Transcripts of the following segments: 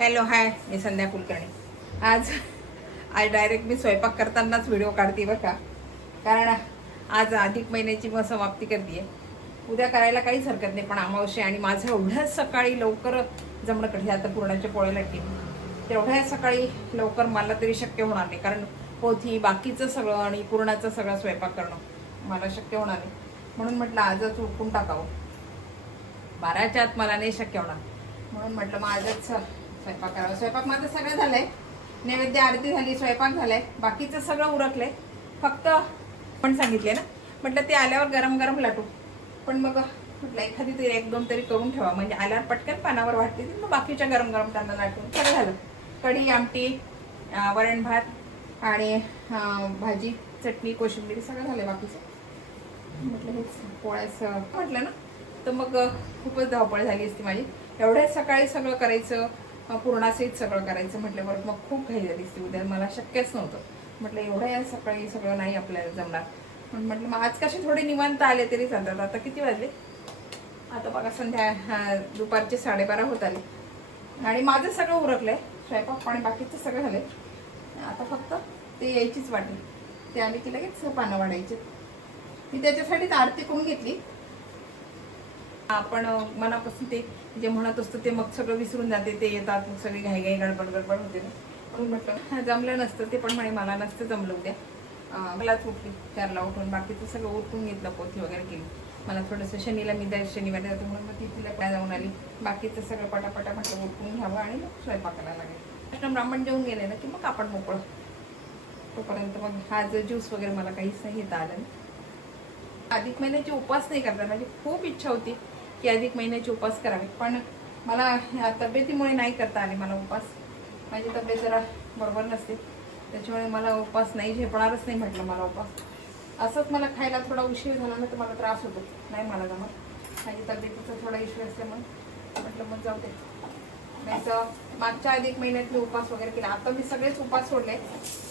Hello hi, मी संध्या कुलकर्णी. आज आज direct मी स्वयंपाक करतानाच व्हिडिओ काढते बरं का. कारण आज अधिक महिन्याची मग समाप्ती करते. उद्या करायला काहीच हरकत नाही, पण अमावस्या आणि माझं एवढ्याच सकाळी लवकर जमणं कठीण. आता पुरणाच्या पोळ्याला टीम तेवढ्या सकाळी लवकर मला तरी शक्य होणार नाही, कारण पोथी बाकीचं सगळं आणि पुरणाचं सगळं स्वयंपाक करणं मला शक्य होणार नाही. म्हणून म्हटलं आजच उरकून टाकावं. 12च्या आत मला नाही शक्य होणार, म्हणून म्हटलं मग आजच स्वयंपाक करावा. स्वयंपाक माझं सगळं झालंय, नैवेद्य आरती झाली, स्वयंपाक झालाय, बाकीचं सगळं उरकलंय. फक्त पण सांगितले ना, म्हटलं ते आल्यावर गरम गरम लाटू. पण मग म्हटलं एखादी तरी एक दोन तरी करून ठेवा, म्हणजे आल्यावर पटकन पानावर वाटते, मग बाकीच्या गरम गरम त्यांना लाटून सगळं झालं. कढी, आमटी, वरण भात आणि भाजी, चटणी, कोशिंबीर सगळं झालं. बाकीचं म्हटलं हेच पोळ्याचं म्हटलं ना, तर मग खूपच धावपळ झाली असती माझी. एवढ्याच सकाळी सगळं करायचं, पूर्णासहित सगळं करायचं म्हटलं बरं, मग खूप घाई झाली असती. उद्या मला शक्यच नव्हतं. म्हटलं एवढ्या सकाळी सगळं नाही आपल्याला जमणार. म्हणून म्हटलं मग आज कसे थोडे निवांत आले तरी चालतात. आता किती वाजले? आता बघा दुपारचे 12:30 होत आले आणि माझं सगळं उरकलंय. स्वयंपाक पाणी बाकीचं सगळं झालंय. आता फक्त ते यायचीच वाटली. ते आली की लगेच पानं वाढायचे. मी त्याच्यासाठी आरती करून घेतली. आपण मनापासून ते जे म्हणत असतो ते मग सगळं विसरून जाते. ते येतात मग सगळी घाई गडबड होते ना. म्हणून म्हटलं जमलं नसतं. ते पण म्हणे मला नसतं जमलं उद्या. मलाच उठली 4ला उठून बाकीचं सगळं उरकून घेतलं, पोथी वगैरे केली. मला थोडंसं शनीला मी शनिवारी जाते म्हणून मग ती तिला काय जाऊन आली. बाकीचं सगळं पटापटा म्हटलं उरकून घ्यावं आणि मग स्वयंपाकाला लागेल. कृष्ण ब्राह्मण जेवून गेले ना की मग आपण मोकळं. तोपर्यंत मग हा जो ज्यूस वगैरे मला काहीच नाही घेता आलं. अधिक महिन्याची उपास नाही करता, माझी खूप इच्छा होती की अधिक महिन्याचे उपास करावे, पण मला तब्येतीमुळे नाही करता आले मला उपास. माझी तब्येत जरा बरोबर नसते, त्याच्यामुळे मला उपास नाही झेपणारच नाही. म्हटलं मला उपास असंच मला खायला थोडा उशीर झाला ना तर मला त्रास होतो, नाही मला जमत. माझी तब्येतीचा थोडा इश्यू असल्यामुळे म्हटलं मग जाऊ दे. नाही तर मागच्या अधिक महिन्यात मी उपास वगैरे केला. आता मी सगळेच उपास सोडले.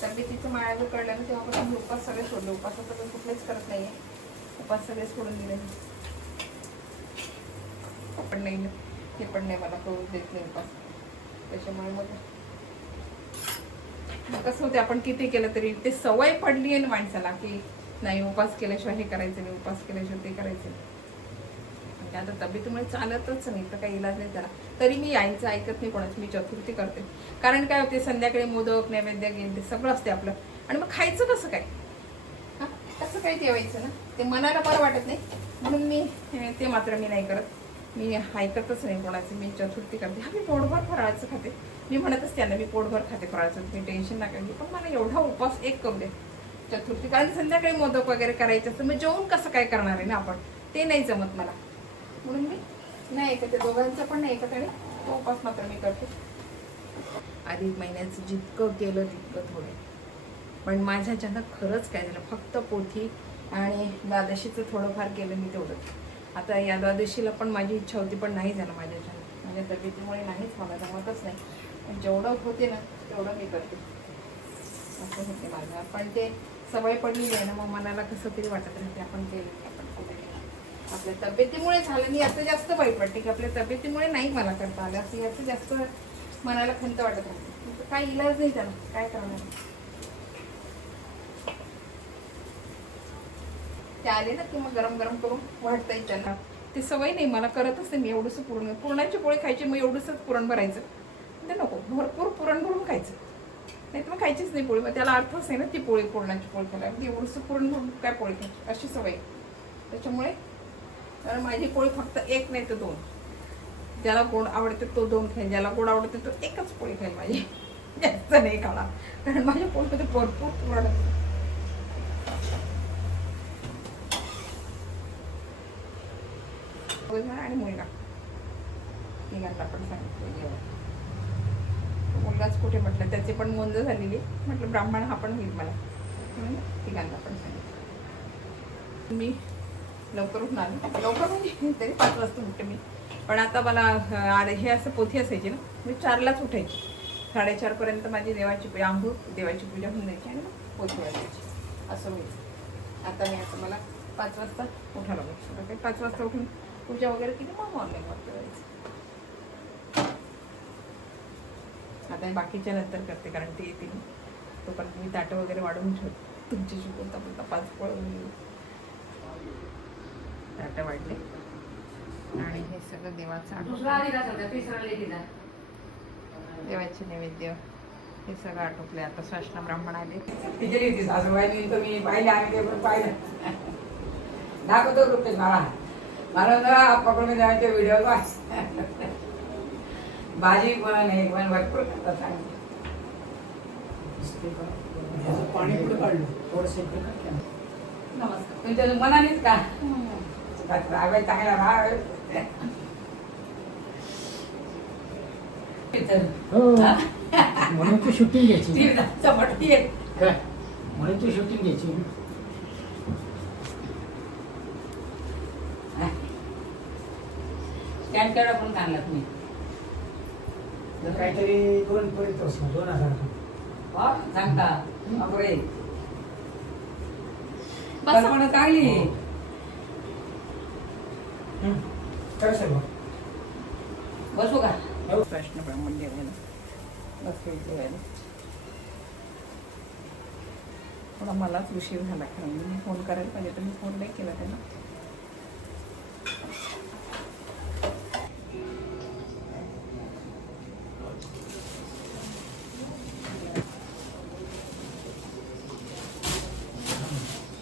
तब्येतीचं माळावर कळलं ना तेव्हापासून मी उपास सगळे सोडले. उपासाचं मी कुठलेच करत नाही आहे. उपास सगळे सोडून दिले. पण नाही, हे पण नाही मला करू देत नाही उपास. त्याच्यामुळे मग कसं होते, आपण किती केलं तरी ते सवय पडली आहे ना माणसाला की नाही उपास केल्याशिवाय हे करायचं नाही, उपास केल्याशिवाय ते करायचं नाही. म्हणजे आता तब्येतीमुळे चालतच नाही, तर काही इलाज नाही त्याला. तरी मी आईचं ऐकत नाही कोणाची. मी चतुर्थी करते. कारण काय होते, संध्याकाळी मोदक नैवेद्य घेऊन ते सगळं असते आपलं, आणि मग खायचं कसं काय? कसं काही ठेवायचं ना, ते मनाला बरं वाटत नाही. म्हणून मी ते मात्र मी नाही करत. मी ऐकतच नाही कोणाचं. मी चतुर्थी करते. मी पोटभर फराळाचं खाते. मी म्हणतच त्यांना मी पोटभर खाते फराळाचं, मी टेन्शन नका घेऊ. पण मला एवढा उपास एक करू दे चतुर्थी, कारण संध्याकाळी मोदक वगैरे करायचं असतं. मग जेवण कसं काय करणार आहे ना आपण, ते नाही जमत मला. म्हणून मी नाही ऐकते, दोघांचं पण नाही ऐकत आणि तो उपास मात्र मी करते. अधिक महिन्याचं जितकं केलं तितकं थोडं. पण माझ्याच्यानं खरंच काय झालं, फक्त पोथी आणि द्वादशीचं थोडंफार केलं मी तेवढंच. आता या द्वादशीला पण माझी इच्छा होती, पण नाही झालं माझ्याच्यानं. माझ्या तब्येतीमुळे नाहीच, मला जमतच नाही. पण जेवढं होते ना तेवढं मी करते, असं होते माझं. पण ते सवय पडलेली आहे ना, मग मनाला कसं तरी वाटत राहते आपण केलं, आपण केलं. आपल्या तब्येतीमुळे झालं. मी याचं जास्त वाईट वाटते की आपल्या तब्येतीमुळे नाही मला करता आलं, असं याचं जास्त मनाला खंत वाटत राहते. काय इलाज नाही त्याला, काय करणार. ते आले ना की मग गरम गरम करून वाढता येईल त्यांना. ती सवय नाही मला, करतच नाही मी. एवढंसं पुरणाची पोळी खायची, मग एवढंसंच पुरण भरायचं. ते नको, भरपूर पुरण भरून खायचं, नाही तर मग खायचीच नाही पोळी. मग त्याला अर्थच नाही ना ती पोळी, पुरणाची पोळी खायला. एवढंसं पुरण भरून काय पोळी खायची, अशी सवय. त्याच्यामुळे कारण माझी पोळी फक्त एक नाही तर 2. ज्याला गोड आवडते तो 2 खाईल, ज्याला गोड आवडते तो एकच पोळी खाईल माझी, जास्त नाही खाणार. कारण माझ्या पोळीमध्ये भरपूर पुरण आणि मुलगा, तिघांना पण सांगितलं जेवण. मुलगाच कुठे म्हटलं, त्याची पण नोंद झालेली. म्हटलं ब्राह्मण हा पण होईल मला, म्हणून तिघांना पण सांगितलं. मी लवकर उठून आलो. लवकर म्हणजे तरी 5 वाजता उठते मी. पण आता मला हे असं पोथी असायची ना, मी 4लाच उठायची. 4:30पर्यंत माझी देवाची आंघोळ, देवाची पूजा होऊन जायची आणि मग पोथी वाचायची, असं व्हायचं. आता मी असं मला 5 वाजता उठायला लागतं. 5 वाजता उठून पूजा वगैरे केली, मग ऑनलाईन वाटतं जायचं. आता हे बाकीच्या नंतर करते, कारण ते येतील तोपर्यंत मी ताटं वगैरे वाढवून ठेवते. तुमच्याशी बोलता बोलता 5 पळून ताटं वाढले आणि हे सगळं देवाचं देवाचे नैवेद्य हे सगळं आटोपले. आता स्वाष्ण ब्राह्मण आले. गेली होती सासूबाईंनी, तुम्ही पाहिलं आम्ही ते पण पाहिलं. दाखवतो ग्रुपेश मला पकडून द्यायचे व्हिडिओ भाजी पण हे पण भरपूर करतात. पाणी पुढे काढलं थोडंसं नमस्कार तुमच्या मनानेच का राहावे चांगला राहावे. म्हणून तू शूटिंग घ्यायची चपटकी आहे काय म्हणून तू शूटिंग घ्यायची. स्टँड केवढा पण काढला तुम्ही काहीतरी 2 पर्यंत असणार 2000 सांगता अरे कल्पना चांगली. काय सर बसू का स्वाष्ण ब्राह्मण देवायला बसले जेवायला. थोडा मलाच उशीर झाला, कारण मी फोन करायला पाहिजे तर मी फोन नाही केला त्यांना.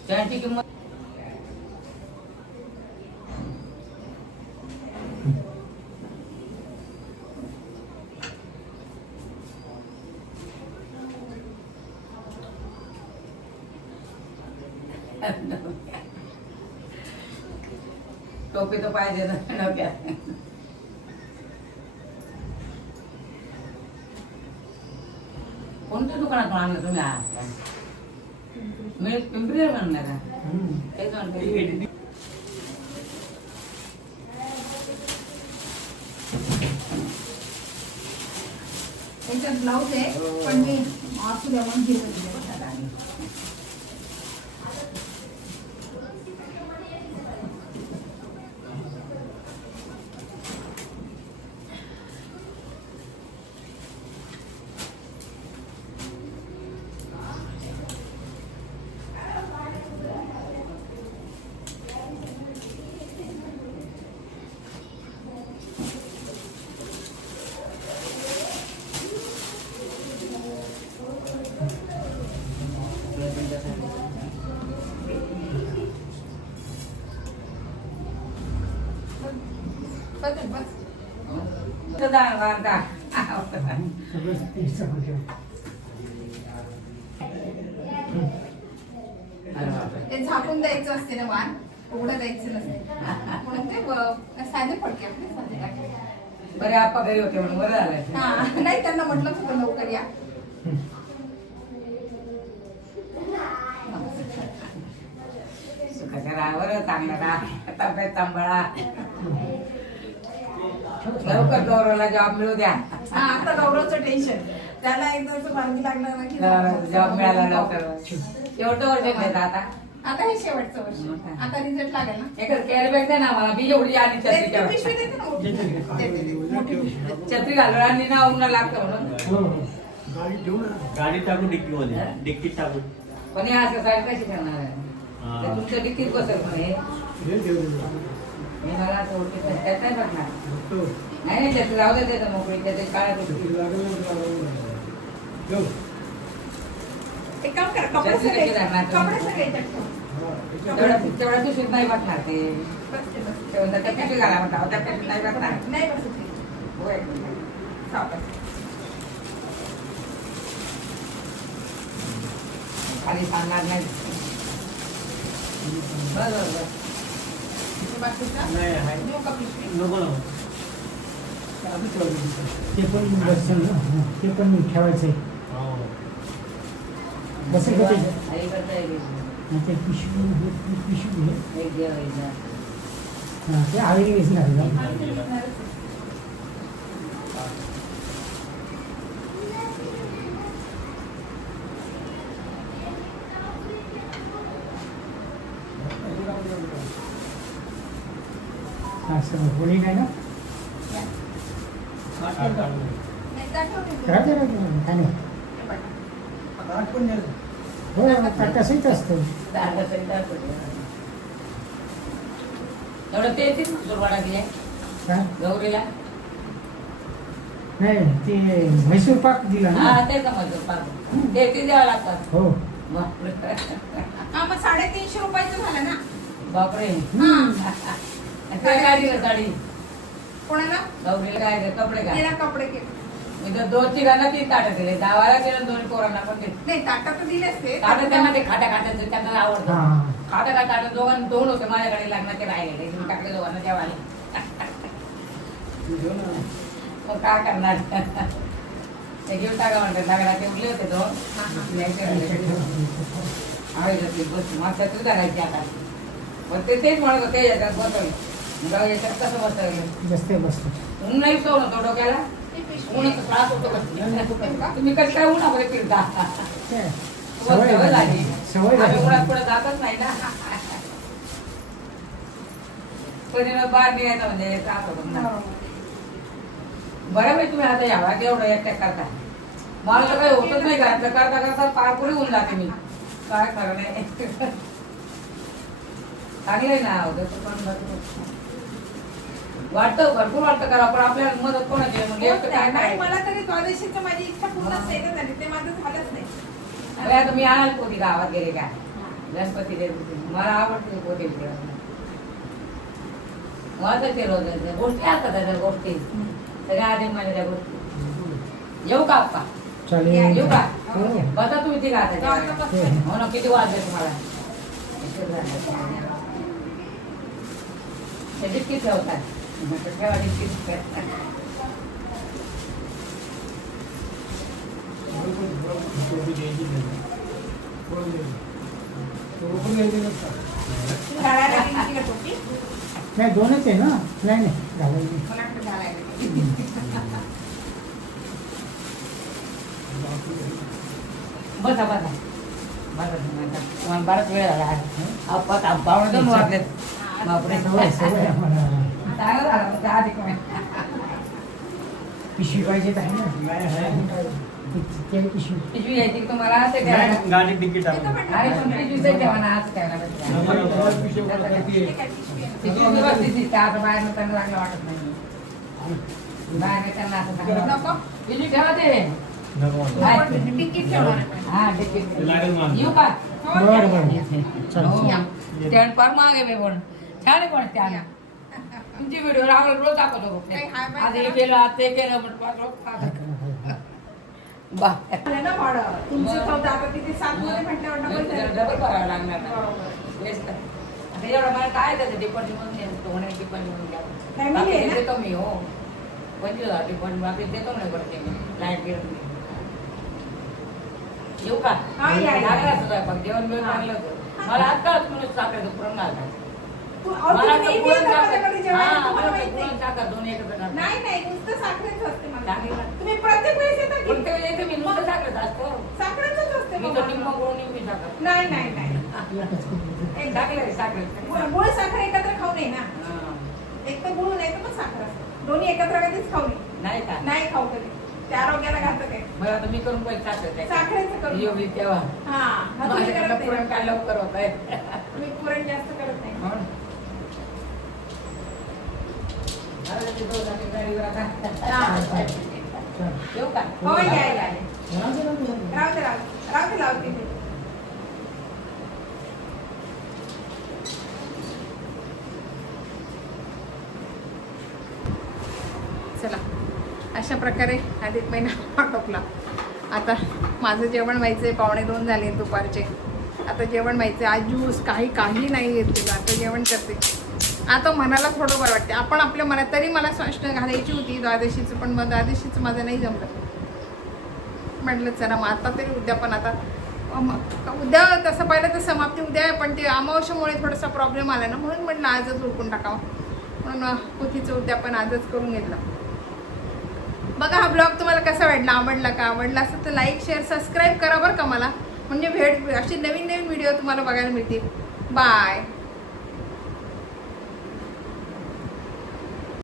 त्यांची किंमत टोपी तर पाहिजे ना डोक्यात. कोणत्या दुकानात आणलं तुम्ही आज? मी पिंपरीवर म्हणणार का तेच म्हणते. त्यांच्यात ब्लाऊज आहे पण मी असू द्या म्हणून घेऊन दिले बघा आणि ते झाकून द्यायचं असते ना वाण, उघडं द्यायचं नसते म्हणून ते साधे पडके आपले साधे टाकले. बरे आप्पा घरी होते म्हणून बरं झालं. हा नाही त्यांना म्हटलं खूप लवकर या. सुखाच्या राहावर चांगला राहा, तब्येत सांभाळा, लवकर गौरवला जॉब मिळू द्या. हा आता गौरवचं टेन्शन त्याला एकदा मार्गी लागणार ना की जॉब मिळाला लवकर. शेवटचं वर्ष घेत आता. आता हे शेवटचं वर्ष, आता रिझल्ट लागेल ना. एक कॅरी बॅग दे ना मला, मी एवढी आणि छत्री पिशवी देते ना मोठी. देते. मोठी पिशवी. छत्री घालून आणि ना उन्हा लागतं म्हणून. गाडी ठेवू ना. गाडी टाकून डिक्कीमध्ये डिक्कीत टाकून. पण हे असं साईड कशी करणार आहे? तर तुमचं डिक्कीत बसत पण हे मी मला असं ओळखीत नाही, त्यात नाही बसणार. नाही नाही छत्री राहू दे त्याचं मोकळी, त्याच्या काळ्या एक काम करा, कपडे छत्री कशी सगळे राहणार? कपडे सगळे याच्यात ठेवा. तेवढ्या दिवशीत नाही बसणार ते. बसते, बसते. ते म्हणतात त्या पिशवी घाला म्हणतात, त्या पिशवीत नाही बसणार. नाही बसत ते. होय. सावकाश. खाली सांगणार नाही. बस बस बस. बाकीचा नाही आहे देऊ का पिशवी? नको ना ते पण बसेल ना, ते पण ठेवायचंय. बसेल का ते? आई करता येईल. ते पिशवी घे. एक देव आहे ना. हा, ते आवेगी दिसणार ना. हा सर होळी नाही ना. नाही राहते राहते काय नाही हो ताटासहित असतं एवढं ते येतील दुर्वाडा दिले काय गौरीला नाही ते म्हैसूर पाक दिला ना हा ते समजलं पाहतो ते द्यावं लागतात हो बापरे हा मग 350 रुपयाचं झालं ना. बापरे हा. काय काय दिलं साडी कोणाला गौरीला काय दिलं कपडे काय तिला कपडे केले मी तर 2 तिघांना 3 ताटं दिले गावाला केलं 2 पोरांना पण दिले नाही ताटा तर दिलेच ते ताटं त्यांना ते खाट्या खाट्याचं त्यांना आवडतं हा खाट्या खाट्या दोन होते माझ्याकडे लग्नाचे राहिले मी टाकले दोघांना जेवायला मग काय करणार ते घेऊन टाका म्हणतात लग्नाचे उरले होते बस करायची आता पण तेच म्हणत होते याच्यात बसवलं याच्यात कसं बसवलं जास्त बसतो ऊन नाही सोडलं तो डोक्याला उन्हाचा त्रास होतो तुम्ही कसं काय उन्हामध्ये फिरता सवय झाली सवय झाली. उन्हात पुढे जातच नाही ना पण बाहेर निघायचं म्हणजे त्रास होतो ना बरं भाई तुम्ही आता यावा एवढं एकट्या करता मला तर काही होतच नाही घरातलं करता करता पार पुढे होऊन जाते मी काय खरं नाही चांगलंय ना वाटतं भरपूर वाटतं करा पण आपल्याला मदत कोणाची आहे? म्हणजे एकटं काय नाही, करायचं? मला तरी द्वादशीचं माझी इच्छा पूर्ण सेना झाली ते माझं झालंच नाही. अरे आता मी आणाल पोती गावात गेले काय गणपती देवते मला आवडते पोती मला तर ते रोज गोष्टी असतात त्या गोष्टी सगळ्या आधी माझ्या त्या गोष्टी येऊ का आप्पा चालेल येऊ का हो. बसा तुम्ही ती गाता गावाचं बसतं. हो ना किती वाजले तुम्हाला ते डिक्की ठेवतात ठेवा डिक्की घालायला गेली का टोपी? नाही दोनच आहे ना नाही नाही घालायची मला वाटतं घालायला गेली. बसा बसा बसा बराच वेळ झाला आप्पा पावणे 2 वाजलेत बापरे सवय सवय आम्हाला चांगलं झालं मग त्या आधी कमी पिशवी पाहिजे तर आहे ना ते पिशवी पिशवी यायची की तुम्हाला ते द्यायला गाडी तिकीट ते तर म्हटलं अरे पण पिशवी तर ठेवा ना असं काय ठीक आहे, पिशवी आहे. पिशवी व्यवस्थित दिसते आता बाहेर त्यांना लागलं वाटत नाही बाहेर त्यांना असं चांगलं वाटतं. नको? पिशवी ठेवा ते आपण तिकीट ठेवणार आहे. हा ठीक लागेल मग. येऊ का हो, बरं या. बरं चालेल या. स्टँड फार मागे बे पण छान आहे पण स्टँड या. तुमची व्हिडिओ रोज दाखवतो काही हाय बाय आज हे करा. केलं आज ते केलं म्हटलं बा झालं ना भाडं. तुमचं चौदा, आता तिथे 7 मध्ये म्हटल्यावर डबल झालं. डबल भरावं लागणार बरोबर. तेच तर. आता एवढं मला काय त्याचं डिपॉझिट म्हणून होण्याची पण Family आहे ना? देतो मी हो 25,000 डिपॉझिट बाकी देतो नाही करते मी लाईट बिल येऊ का हा, या, या. लागला सुद्धा पण जेवण बिवण लागलं होतं मला आज कळत म्हणून साखरेचं पुरण घालतात तू- अहो, मला तुम्ही तर नेहमी पुरण येता साखर माझ्याकडे जेवायला, हा तुम्हाला मला माहित पुरण नाही. साखर दोन्ही एकत्र घालतात. नाही नाही नुसतं साखरेच असते मला. चांगलं. तुम्ही प्रत्येक वेळेस येता की? पण ते येते मी नुसतं साखरेच असतो साखरेचंच असते मी मग तर मला. निम्म गुळ निम्मी साखर नाही नाही नाही एक टाकलं साखरेचं गुळ साखर एकत्र खाऊ नये ना. हा. एक तर गुळ नाही तर मग साखर असते. दोन्ही एकत्र कधीच खाऊ नये. नाही का नाही खाऊ कधी. ते आरोग्याला घातक आहे. मला आता मी करून पाहिजे साखर साखरेचं करू. एवढी तेव्हा हा हा, तुम्ही माझ्याकडनं करत पुरण नाही. काय लवकर होत आहे तुम्ही पुरण जास्त करत नाही. म्हणून. अरे ते दोघांनी गाडीवर आता. येऊ का हो या या या. राहू दे, राहू दे. राहू दे राहू दे लावते मी. चला अशा प्रकारे अधिक महिना आटोपला. आता माझं जेवण व्हायचंय 1:45 झाले दुपारचे. आता जेवण व्हायचं आज ज्यूस काही नाही घेतलेलं. आता जेवण करते. आता मनाला थोडं बरं वाटते. आपण आपल्या मनात तरी मला स्पष्ट घालायची होती द्वादशीचं पण मग द्वादशीचं माझं नाही जमलं. म्हटलं चला मग आता तरी उद्या पण आता उद्या तसं पाहिलं तर समाप्ती उद्या आहे पण ते अमावस्यामुळे थोडासा प्रॉब्लेम आला ना म्हणून म्हटलं आजच उरकून टाकावं म्हणून पोथीचं उद्या पण आजच करून घेतलं. बघा हा ब्लॉग तुम्हाला कसा वाटला आवडला असेल तर लाईक शेअर सबस्क्राईब करा बरं का मला म्हणजे असे नवीन व्हिडिओ तुम्हाला बघायला मिळतील. बाय.